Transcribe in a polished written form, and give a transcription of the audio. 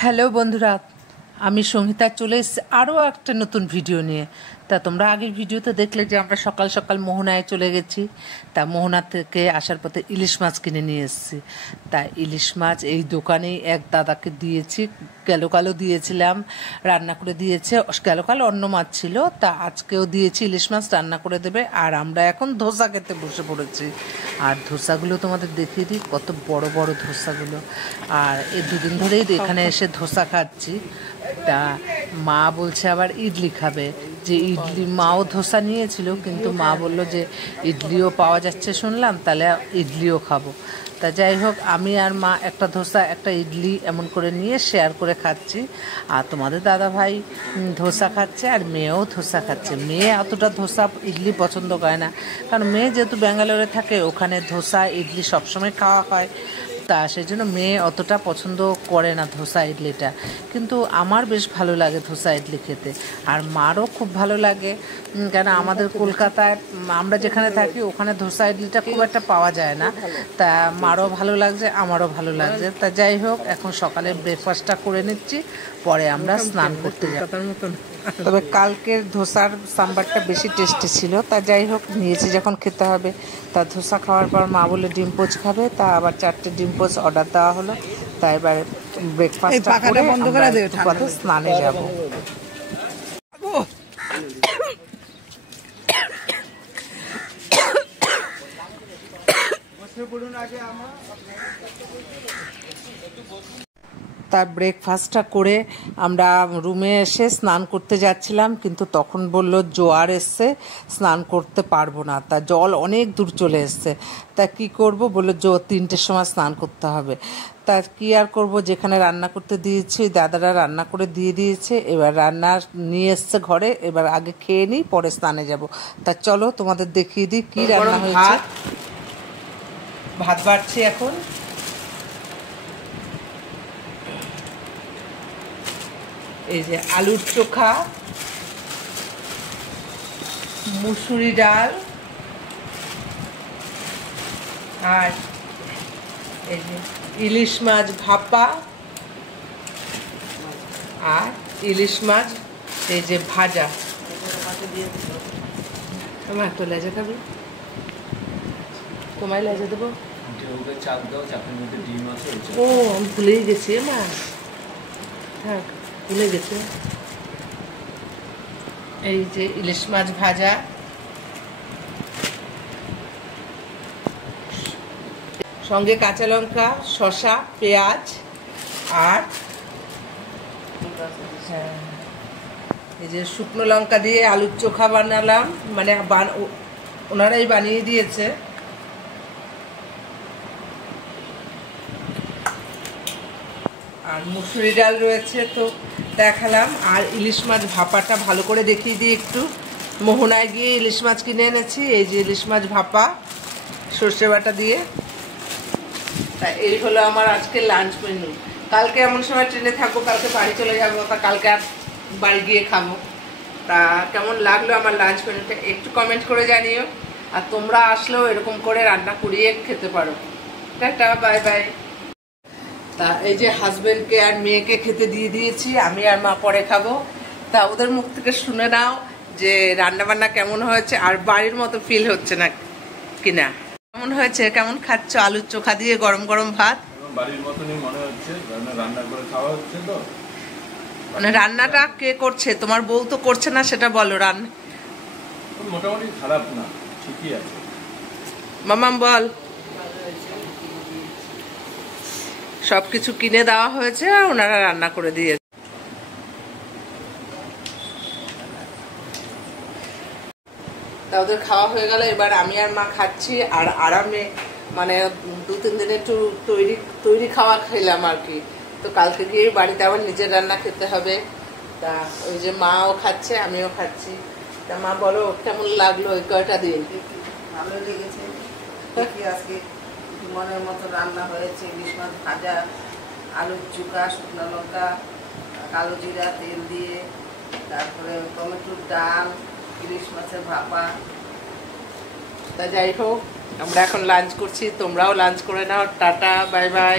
Hello বন্ধুরা, আমি সঙ্গীতা চলে এসেছি আরও একটা নতুন ভিডিও নিয়ে। তা তোমরা আগের ভিডিওতে দেখলে যে আমরা সকাল সকাল মোহনায় চলে গেছি। তা মোহনা থেকে আসার পথে ইলিশ মাছ কিনে নিয়ে এসেছি। তা ইলিশ মাছ এই দোকানেই এক দাদাকে দিয়েছি, গেলকালও দিয়েছিলাম, রান্না করে দিয়েছে। গেলকাল অন্য মাছ ছিল, তা আজকেও দিয়েছি ইলিশ মাছ, রান্না করে দেবে। আর আমরা এখন ধোসা খেতে বসে পড়েছি। আর ধোসাগুলো তোমাদের দেখিয়ে দিই, কত বড় বড় ধোসাগুলো। আর এই দুদিন ধরেই এখানে এসে ধোসা খাচ্ছি। তা মা বলছে আবার ইডলি খাবে, যে ইডলি মাও ধোসা নিয়েছিল, কিন্তু মা বলল যে ইডলিও পাওয়া যাচ্ছে শুনলাম, তাহলে ইডলিও খাবো। তা যাই হোক, আমি আর মা একটা ধোসা একটা ইডলি এমন করে নিয়ে শেয়ার করে খাচ্ছি। আর তোমাদের দাদা ভাই ধোসা খাচ্ছে, আর মেয়েও ধোসা খাচ্ছে। মেয়ে অতটা ধোসা ইডলি পছন্দ করে না, কারণ মেয়ে যেহেতু ব্যাঙ্গালোরে থাকে, ওখানে ধোসা ইডলি সবসময় খাওয়া হয়। তা সেই জন্য মেয়ে অতটা পছন্দ করে না ধোসা ইডলিটা, কিন্তু আমার বেশ ভালো লাগে ধোসা ইডলি খেতে। আর মারও খুব ভালো লাগে, কেন আমাদের কলকাতায় আমরা যেখানে থাকি ওখানে ধোসা ইডলিটা খুব একটা পাওয়া যায় না। তা মারও ভালো লাগছে, আমারও ভালো লাগছে। তা যাই হোক, এখন সকালে ব্রেকফাস্টটা করে নিচ্ছি, পরে আমরা স্নান করতে যাব। তবে কালকের ধোসার সাম্বারটা বেশি টেস্টি ছিল। তা যাই হোক, নিয়েছি যখন খেতে হবে। তা ধোসা খাওয়ার পর মা বলে ডিম পোচ খাবে, তা আবার 4টে ডিম পোচ অর্ডার দেওয়া হলো। তা এবার ব্রেকফাস্টটা করে আমরা স্নানে যাব। তার ব্রেকফাস্টটা করে আমরা রুমে এসে স্নান করতে যাচ্ছিলাম, কিন্তু তখন বলল জোয়ার এসছে, স্নান করতে পারবো না। তা জল অনেক দূর চলে এসছে। তা কি করব, বললো 3টের সময় স্নান করতে হবে। তা কি আর করব, যেখানে রান্না করতে দিয়েছি দাদারা রান্না করে দিয়ে দিয়েছে। এবার রান্না নিয়ে এসছে ঘরে, এবার আগে খেয়ে নিই, পরে স্নানে যাব। তা চলো তোমাদের দেখিয়ে দিই কি রান্না হয়েছে। ভাত বাড়ছি এখন। এই যে আলুর চোখা, মুসুরি ডাল, আর এই যে ইলিশ মাছ ভাপা, আর ইলিশ মাছ এই যে ভাজা। তোমার তো লেজা খাবি? তোমায় লেজা দেবো? ও আমি ভুলেই গেছি মা, থাক ভুলে গেছে। এই যে ইলিশ মাছ ভাজা, সঙ্গে কাঁচা লঙ্কা, শসা, পেঁয়াজ, আর এই যে শুকনো লঙ্কা দিয়ে আলুর চোখা বানালাম, মানে ওনারাই বানিয়ে দিয়েছে। আর মুসুরি ডাল রয়েছে তো দেখালাম। আর ইলিশ মাছ ভাপাটা ভালো করে দেখিয়ে দিই একটু। মোহনায় গিয়ে ইলিশ মাছ কিনে এনেছি, এই যে ইলিশ মাছ ভাপা সর্ষে বাটা দিয়ে। তা এই হলো আমার আজকে লাঞ্চ মেনু। কালকে এমন সময় ট্রেনে থাকবো, কালকে বাড়ি চলে যাবো, তা কালকে আর বাড়ি গিয়ে খাবো। তা কেমন লাগলো আমার লাঞ্চ মেনুটা একটু কমেন্ট করে জানিও। আর তোমরা আসলেও এরকম করে রান্না করিয়ে খেতে পারো। Tata, bye bye. তা এই যে হাজবেন্ডকে আর মেয়েকে খেতে দিয়ে দিয়েছি, আমি আর মা পরে খাবো। তা ওদের মুখ থেকে শুনে নাও যে রান্না বান্না কেমন হয়েছে, আর বাড়ির মতো ফিল হচ্ছে না কিনা। কেমন হয়েছে, কেমন খাচ্ছ আলুর চোখা দিয়ে গরম গরম ভাত? বাড়ির মতনই মনে হচ্ছে, রান্না করে খাওয়া হচ্ছে তো। মানে রান্নাটা কে করছে? তোমার বউ তো করছে না, সেটা বলো। রান্না মোটামুটি খারাপ না, ঠিকই আছে। মামাম বল। সবকিছু কিনে দেওয়া হয়েছে, ওনারা রান্না করে দিয়েছে। তা ওদের খাওয়া হয়ে গেল, এবার আমি আর মা খাচ্ছি। আর আরামে মানে 2-3 দিনে একটু তৈরি খাওয়া খেলাম আর কি। তো কালকে গিয়ে বাড়িতে আবার নিজের রান্না খেতে হবে। তা ওই যে মাও খাচ্ছে, আমিও খাচ্ছি। তা মা বলো কেমন লাগলো ওই কয়টা দিন? ভালো লেগেছে। আজকে মনের মতো রান্না হয়েছে। ইলিশ মাছ ভাজা, আলুর চোখা, শুকনো লঙ্কা, কালো জিরা তেল দিয়ে, তারপরে টমেটোর ডাল, ইলিশ মাছের ভাপা। তা যাই হোক, আমরা এখন লাঞ্চ করছি, তোমরাও লাঞ্চ করে নাও। Tata, bye bye.